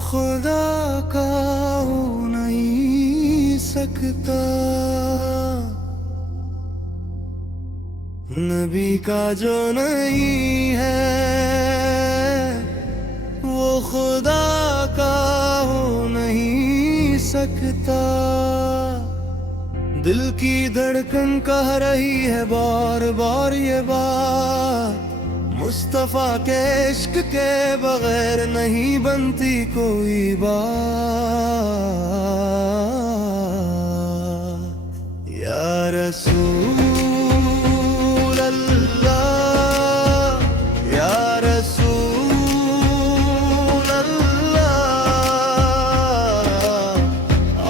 खुदा का हो नहीं सकता, नबी का जो नहीं है वो खुदा का हो नहीं सकता। दिल की धड़कन कह रही है बार बार ये बात, मुस्तफा के इश्क के बगैर नहीं बनती कोई बात। या रसूल अल्लाह, या रसूल अल्लाह,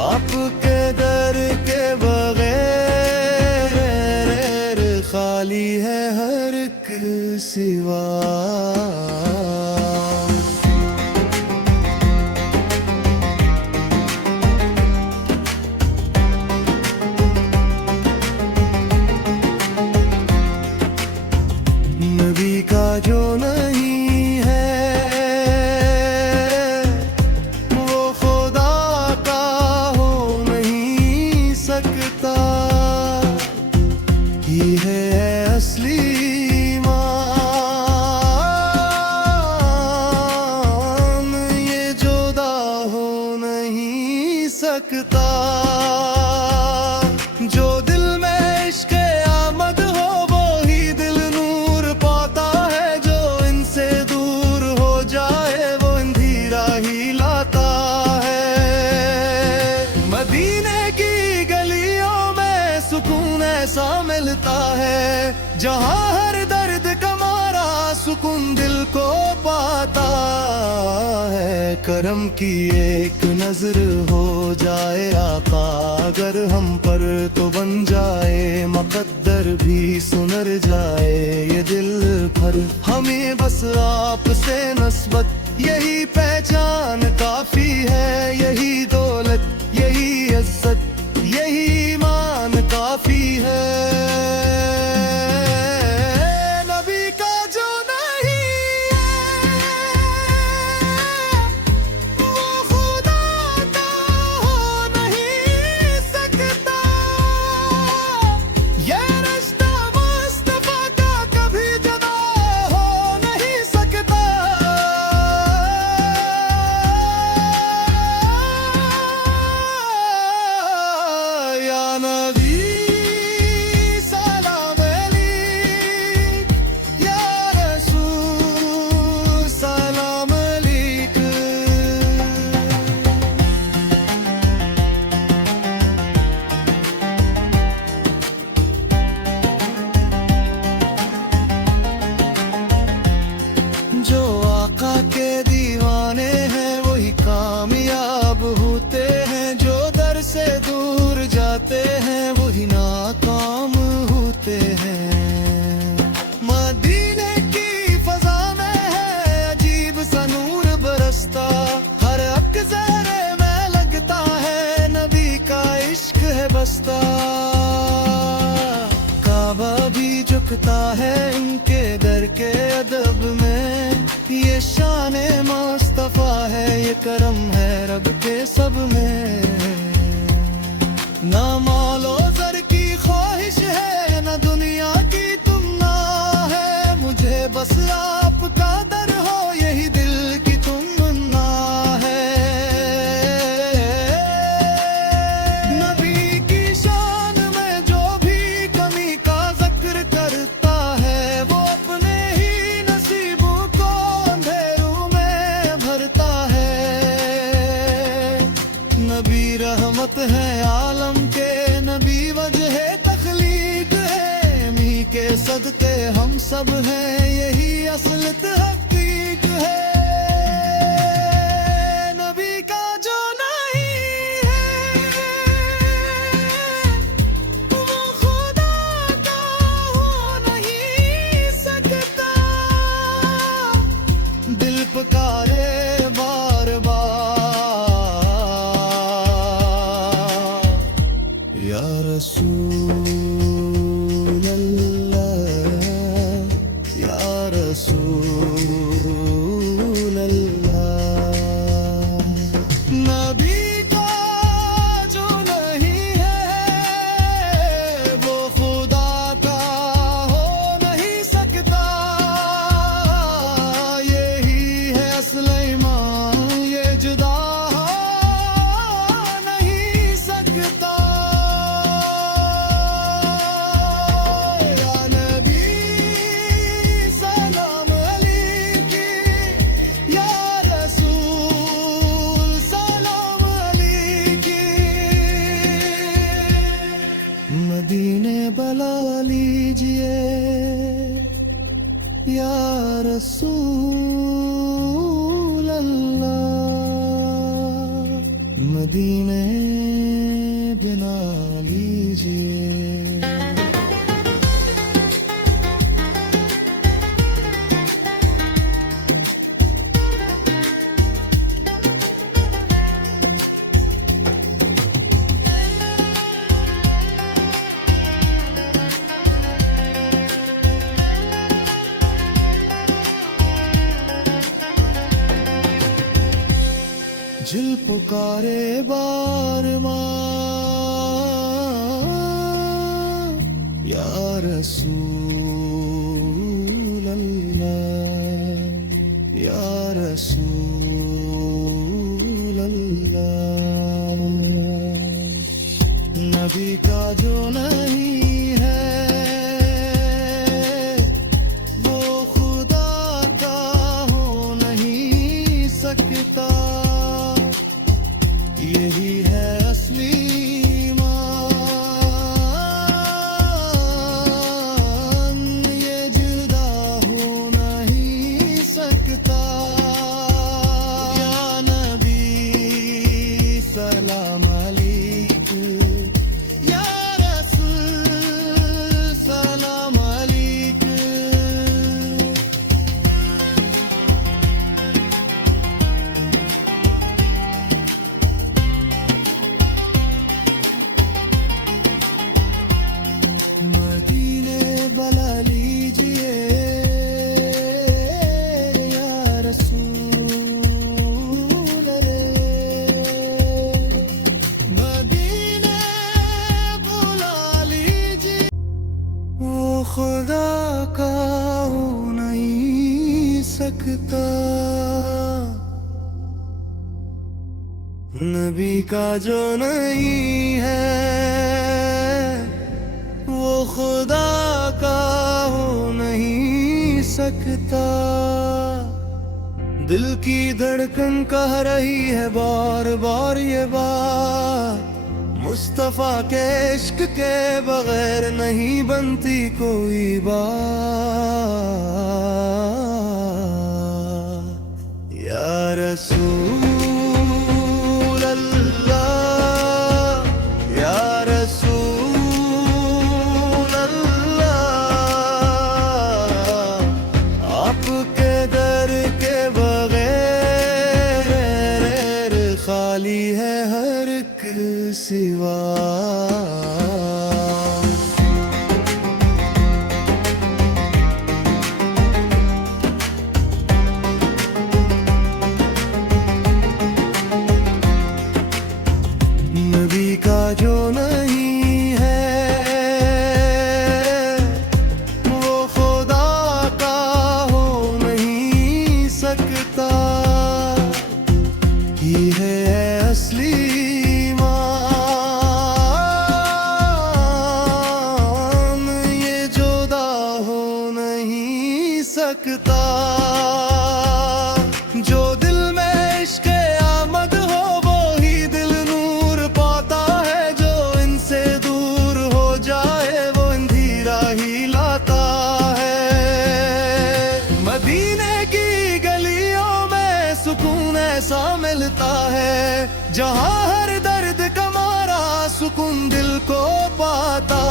आपके दर के बगैर खाली है हर एक सिवा। नबी का जो नहीं है वो खुदा का हो नहीं सकता। ये है असली ईमान, ये जुदा हो नहीं सकता। जो दिल में इश्क आमद हो वो ही दिल नूर पाता है, जो इनसे दूर हो जाए वो अंधेरा ही लाता है। मदीने की गलियों में सुकून ऐसा मिलता है जहाँ हर दर्द का मारा सुकून दिल को पाता है। करम की एक नजर हो जाए आका अगर हम पर तो बन जाए मुकद्दर भी सुनर जाए ये दिल भर। हमें बस आपसे नस्बत यही पहचान काफी है, यही दौलत यही इज्जत यही ईमान काफी है। नबी का जो नहीं है वो खुदा का हो नहीं सकता। ये रिश्ता मुस्तफा का कभी जुदा हो नहीं सकता। या नबी सलाम अलैक, या रसूल सलाम अलैक। जो आका के दीवाने हैं वही कामयाब होते हैं, जो दर से दूर जाते हैं वही नाकाम होते हैं। मदीने की फजा में है अजीब सा नूर बरसता, हर अक ज़हरे में लगता है नबी का इश्क है बसता। काबा भी झुकता है इनके दर के अदब में, ये शान मुस्तफा है ये करम है रब के सब में। ना मालो ज़र की ख्वाहिश है ना दुनिया की तुमना है, मुझे बस आपका दर हो यही दिल की तमन्ना है। नबी की शान में जो भी कमी का जिक्र करता है वो अपने ही नसीबों को अंधेरों में भरता है। नबी रहमत है आलम के, नबी वजह तखलीक है, मी के सदके हम सब हैं यही असलियत हकीक है। नबी का जो नहीं है वो खुदा का हो नहीं सकता। दिल पुकारे बार बार, या रसूल अल्लाह, या रसूल अल्लाह। सुलेमान ये जुदा हो नहीं सकता। या नबी सलाम अलैकी, या रसूल सलाम अलैकी। मदीने बुला लीजिए या रसूल अल्लाह, मदीने बना लीजिए। जिल पुकारे बार या रसूल अल्लाह, या रसूल अल्लाह। नबी का जो नहीं है वो खुदा का हो नहीं सकता। यही है असली ईमान, ये जुदा हो नहीं सकता। या नबी सलाम अलैक, या रसूल सलाम अलैक। बुला लीजिए या रसूल अल्लाह, मदीने बुला लीजिए। वो खुदा का हो नहीं सकता। नबी का जो नहीं है वो खुदा का हो नहीं सकता। दिल की धड़कन कह रही है बार बार ये बात, मुस्तफा के इश्क के बगैर नहीं बनती कोई बात। या रसूल अल्लाह, या रसूल अल्लाह, आपके दर के बगैर खाली है हर एक सिवा। नबी का जो नहीं है वो खुदा का हो नहीं सकता। ये है असली ईमान, ये जुदा हो नहीं सकता। जो दिल में इश्क़ आमद हो वो ही दिल नूर पाता है, जो इनसे दूर हो जाए वो अंधेरा ही लाता है। मदीने की गलियों में सुकून ऐसा मिलता है जहाँ हर दर्द का मारा सुकून दिल को पाता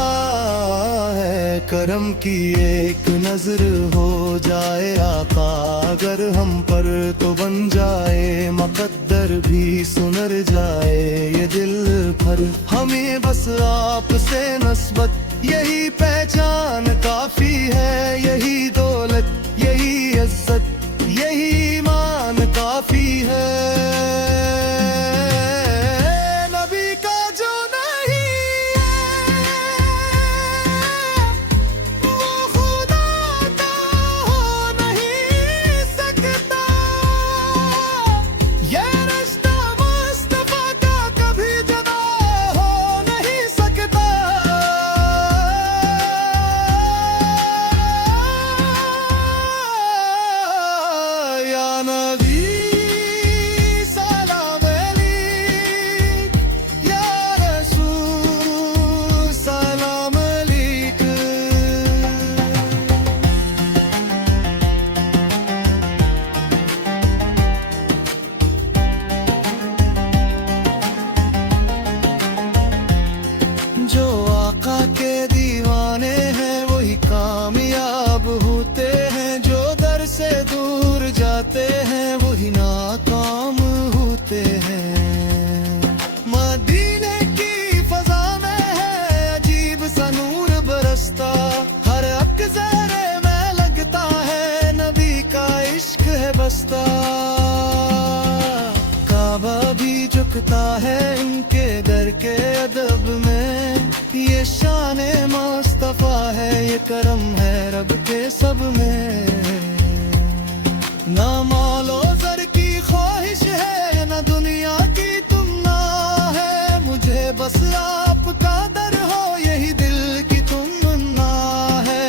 है। करम की एक नजर हो जाए आका अगर हम पर तो बन जाए मुकद्दर भी सुनर जाए ये दिल भर। हमें बस आपसे नस्बत यही पहचान काफी है, यही दौलत यही इज्जत यही ईमान काफी है। नबी का जो नहीं है वो खुदा का हो नहीं सकता। लगते हैं। मदीने की फजा में है अजीब सा नूर बरसता, हर अक्ज़रे में लगता है नबी का इश्क है बसता। काबा भी झुकता है इनके दर के अदब में, ये शान मुस्तफा है, ये करम है रब के सब में। ना मौलो ज़र की ख्वाहिश है, ना दुनिया की तुमना है, मुझे बस आपका दर हो, यही दिल की तमन्ना है।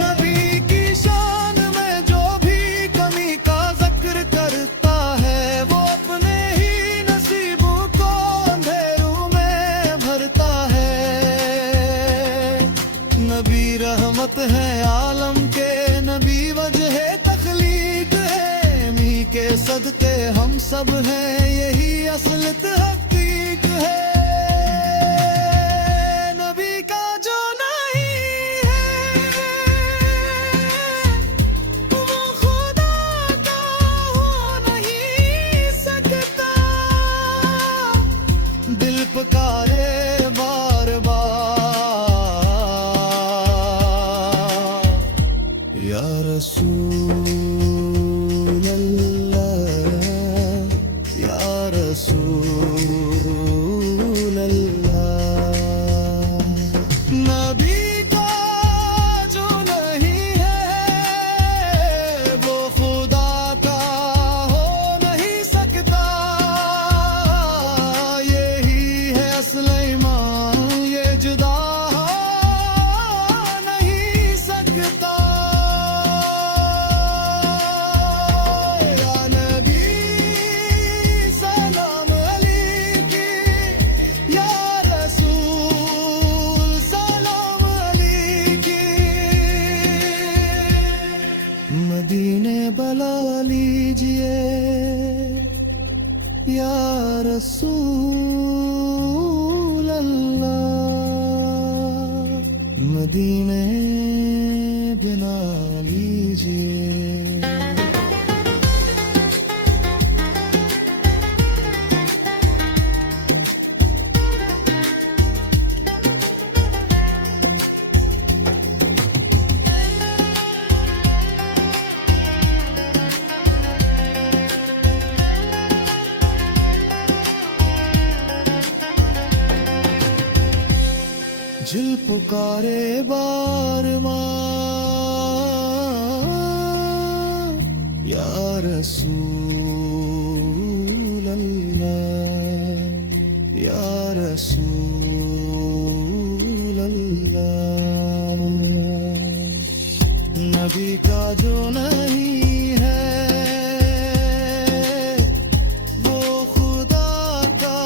नबी की शान में जो भी कमी का जिक्र करता है, वो अपने ही नसीबों को अंधेरों में भरता है। नबी रहमत है आलम के, नबी वजह तख्लीक है, मी के सदके हम सब हैं, यही असलियत हकीक है। नबी का जो नहीं है वो खुदा का हो नहीं सकता। दिल पुकारे बार बार या रसूल अल्लाह, या रसूल अल्लाह। नबी का जो नहीं है वो खुदा का हो नहीं सकता। यही है असल ईमान, ये जुदा हो नहीं सकता। या नबी सलाम अलैकी, या रसूल सलाम अलैकी। मदीने बुला लीजिए या रसूल अल्लाह, मदीने बना लीजिए। दिल पुकारे बार बार या रसूल अल्लाह, या रसूल अल्लाह। नबी का जो नहीं है वो खुदा का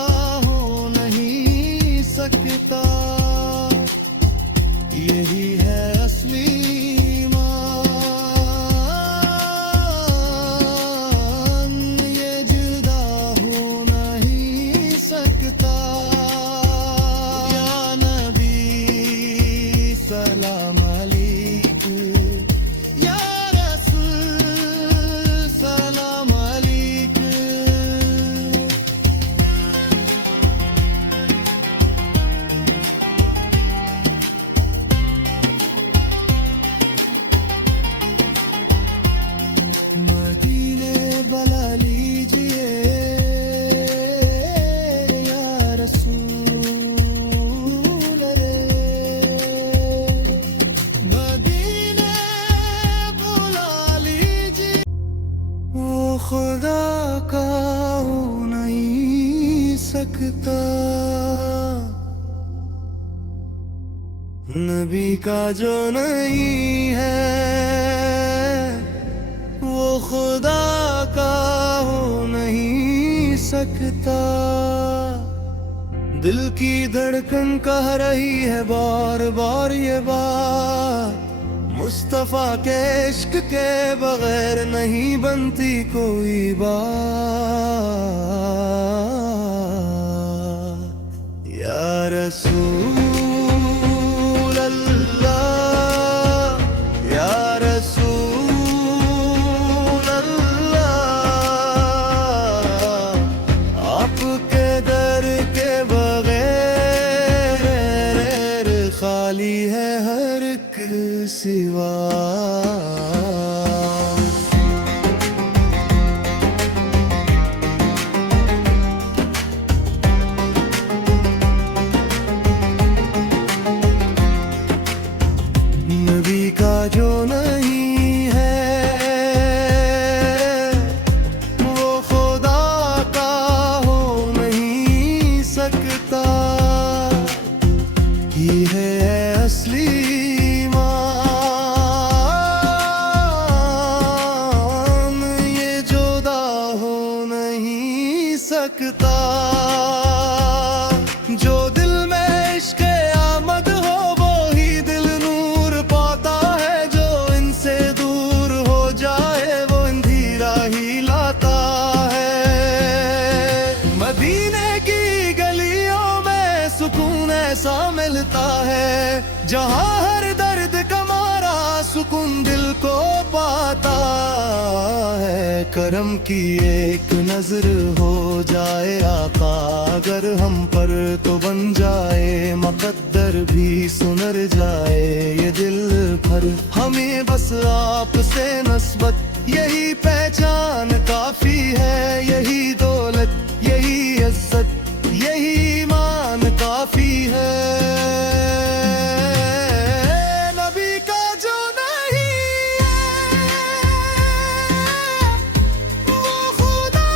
हो नहीं सकता। यही है असली ईमान, ये जुदा हो नहीं सकता। या नबी सलाम अलैकुम, या रसूल सलाम अलैकुम। मदीने बुला लीजिए या रसूल अल्लाह, मदीने बुला लीजिए। वो खुदा का हो नहीं सकता। नबी का जो नहीं है वो खुदा का हो नहीं सकता। दिल की धड़कन कह रही है बार बार ये बात, मुस्तफा के इश्क के बगैर नहीं बनती कोई बात। या रसूल अल्लाह, या रसूल अल्लाह। सिवा। नबी का जो नहीं है वो खुदा का हो नहीं सकता। ये है असली ईमान, ये जुदा हो नहीं सकता। जो दिल में इश्क़ आमद हो वो ही दिल नूर पाता है। जो इनसे दूर हो जाए वो अंधेरा ही लाता है। मदीने की गलियों में सुकून ऐसा मिलता है जहाँ हर दर्द का मारा सुकून दिल को पाता है। करम की एक नजर हो जाए आका अगर हम पर तो बन जाए मुकद्दर भी सुनर जाए ये दिल भर। हमें बस आपसे नस्बत यही पहचान काफी है। यही दौलत यही इज्जत यही ईमान काफी है। नबी का जो नहीं है वो खुदा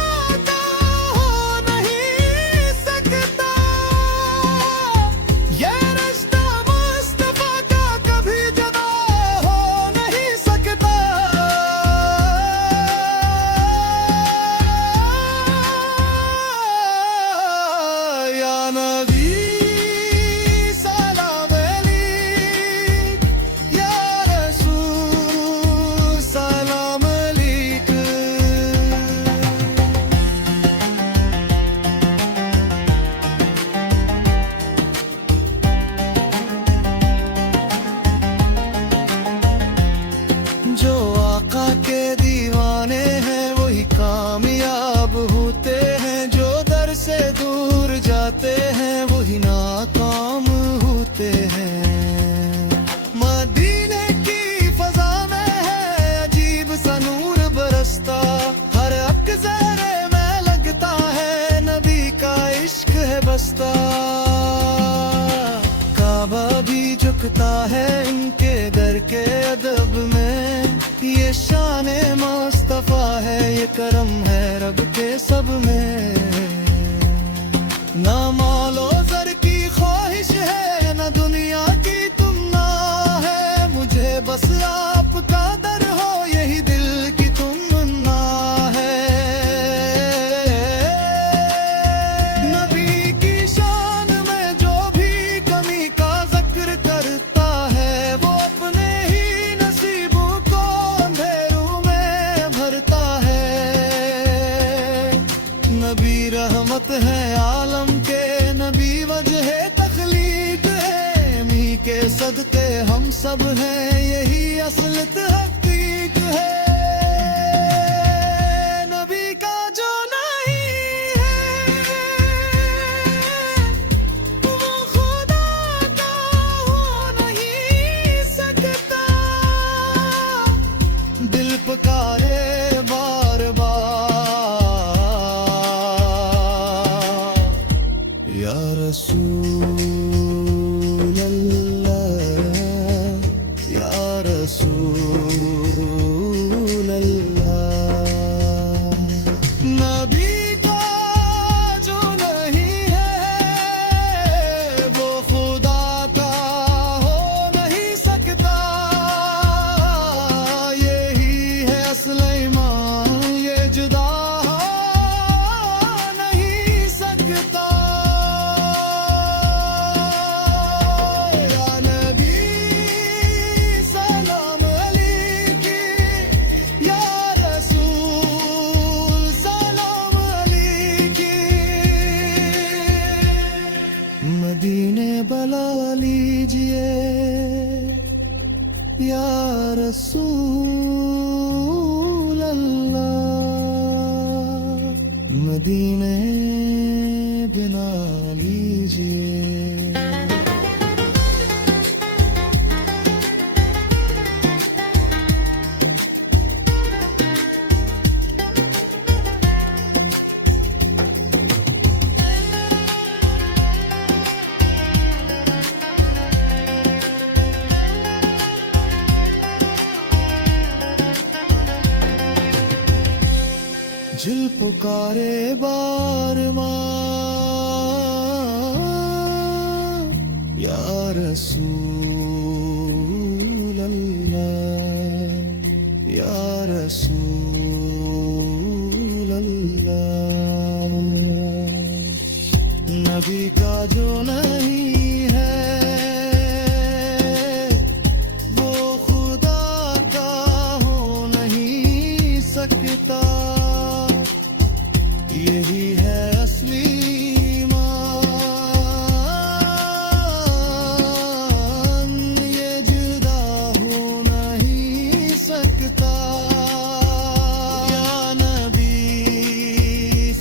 का हो नहीं सकता। ये रिश्ता मुस्तफा का कभी जुदा हो नहीं सकता। या नबी सलाम अलैक, या रसूल सलाम अलैक। जो आका के दीवाने हैं वही कामयाब होते हैं। जो दर से दूर जाते हैं वही नाकाम होते हैं। मदीने की फजा में है अजीब सा नूर बरसता। हर अक ज़हरे में लगता है नबी का इश्क है बसता। काबा भी झुकता है इनके दर के अदब में। ये शान मुस्तफा है ये करम है रब के सब में। ना मालो ज़र की ख्वाहिश है ना दुनिया की तुमना है। मुझे बस आपका दर हो यही दिल की तुमन्ना है। नबी की शान में जो भी कमी का जिक्र करता है वो अपने ही नसीबों को अंधेरों में भरता है। नबी रहमत है आलम के नबी वजह तखलीक है। मी के सदके हम सब हैं यही असल तहकीक है। नबी का जो नहीं है वो खुदा का हो नहीं सकता। दिल पुकारे बार बार या रसूल अल्लाह या रसूल अल्लाह। नबी का जो नहीं है वो खुदा का हो नहीं सकता। यही है असल ईमान ये जुदा हो नहीं सकता। या नबी सलाम अलैक, या रसूल सलाम अलैक। मदीने बुला लीजिए या रसूल अल्लाह। मदीने बना लीजिए। दिल पुकारे बार मां या रसूल अल्लाह या रसूल अल्लाह। नबी का जो नहीं है वो खुदा का हो नहीं सकता। यही है असली ईमान, ये जुदा हो नहीं सकता। या नबी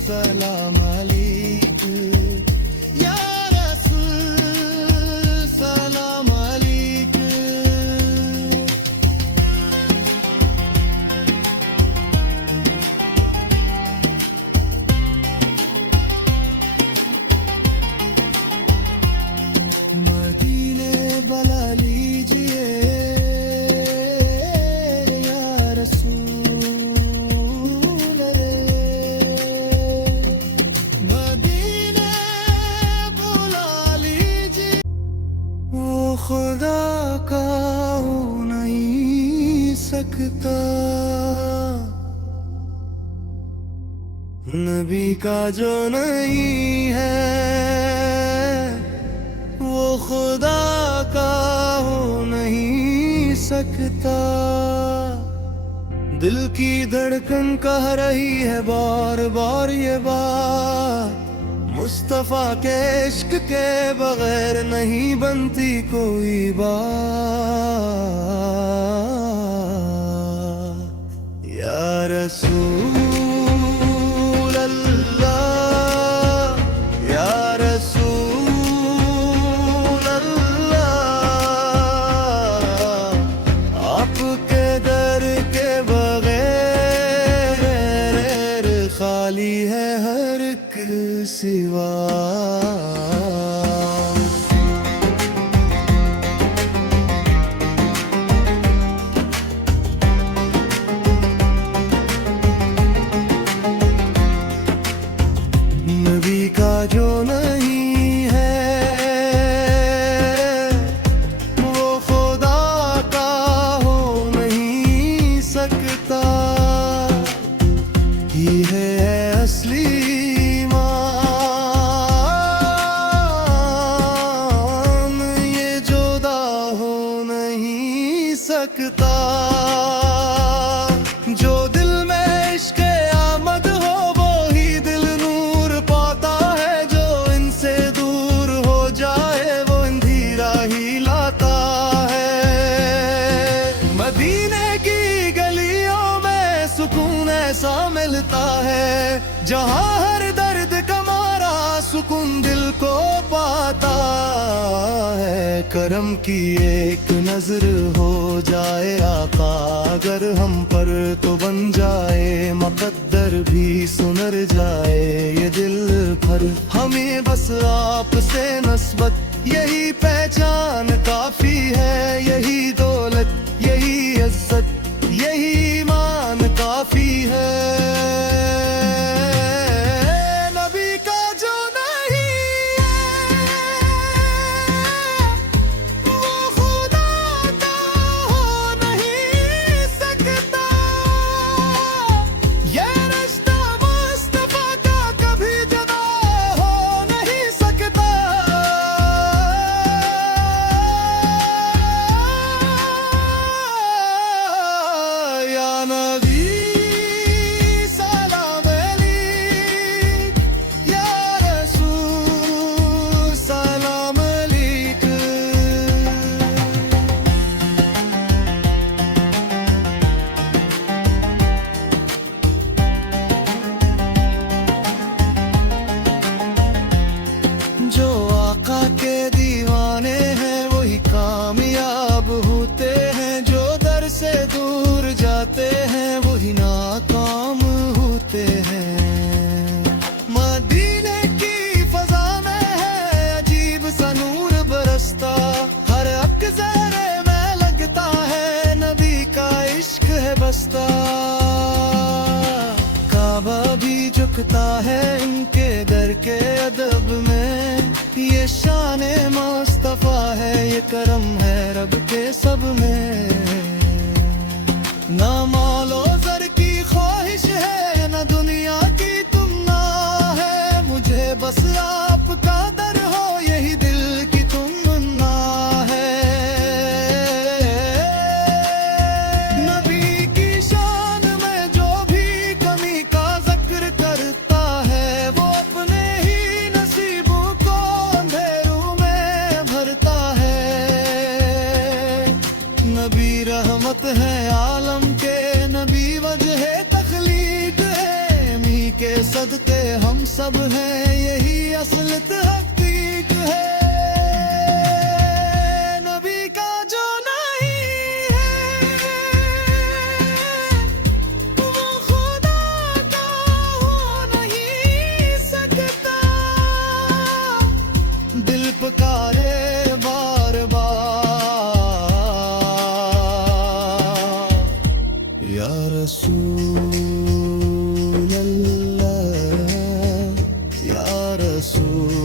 सलाम अलैक, या रसूल सलाम अलैक। मदीने बुला लीजिए या रसूल रे, मदीने बुला लीजिए। वो खुदा का हो नहीं सकता। नबी का जो नहीं है वो खुदा का हो नहीं सकता। दिल की धड़कन कह रही है बार बार ये बात, मुस्तफा के इश्क के बगैर नहीं बनती कोई बात। या रसूल अल्लाह या रसूल अल्लाह, आपके दर के बगैर खाली है हर एक सिवा। नबी का जो नहीं है वो खुदा का हो नहीं सकता। ये है असली ईमान, ये जुदा हो नहीं सकता। जो दिल में इश्क आमद हो वो ही दिल नूर पाता है, जो इनसे दूर हो जाए वो अंधेरा ही लाता है। मदीने की गलियों में सुकून ऐसा मिलता है जहाँ हर दर्द का मारा सुकून दिल को पाता है। करम की एक नजर हो जाए आका अगर हम पर तो बन जाए मुकद्दर भी सुनर जाए ये दिल भर। हमें बस आपसे नस्बत यही पहचान काफी है, यही दौलत यही इज्जत यही ईमान काफी है। नबी का जो नहीं है वो खुदा का हो नहीं सकता। ये रिश्ता मुस्तफा का कभी जुदा हो नहीं सकता। झलकता है इनके दर के अदब में। ये शान मुस्तफा है, ये करम है रब के सब में। ना मालो ज़र की ख्वाहिश है, ना दुनिया की तुमना है। मुझे बस आपका दर हो, यही दिल की तमन्ना है। नबी की शान में जो भी कमी का जिक्र करता है, वो अपने ही नसीबों को अंधेरों में भरता है। नबी रहमत है आलम के, नबी वजह तखलीक है। मी के सदके हम सब हैं, यही असलियत हकीक है। नबी का जो नहीं है, वो खुदा का हो नहीं सकता। दिल पुकारे बार बार, या रसूल अल्लाह, या रसूल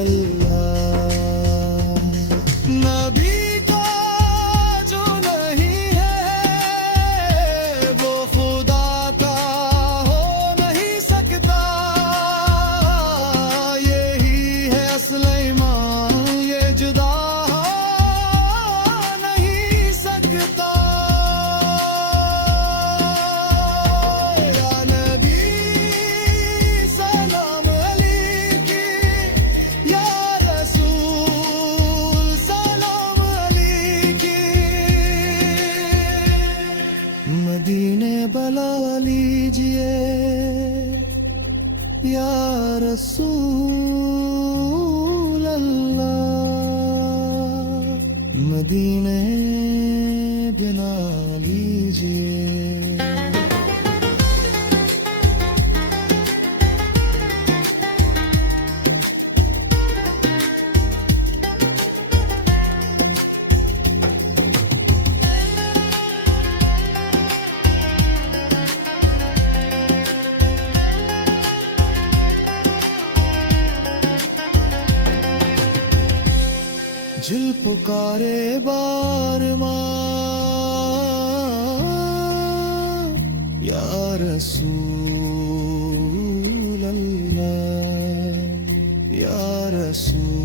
अल्लाह। नबी का जो नहीं है, वो खुदा का हो नहीं सकता। यही है असल ईमान, ये जुदा नहीं सकता। मदीने बुला लीजिए या रसूल अल्लाह, मदीने बना लीजिए। दिल पुकारे बार बार, या रसूल अल्लाह, या रसूल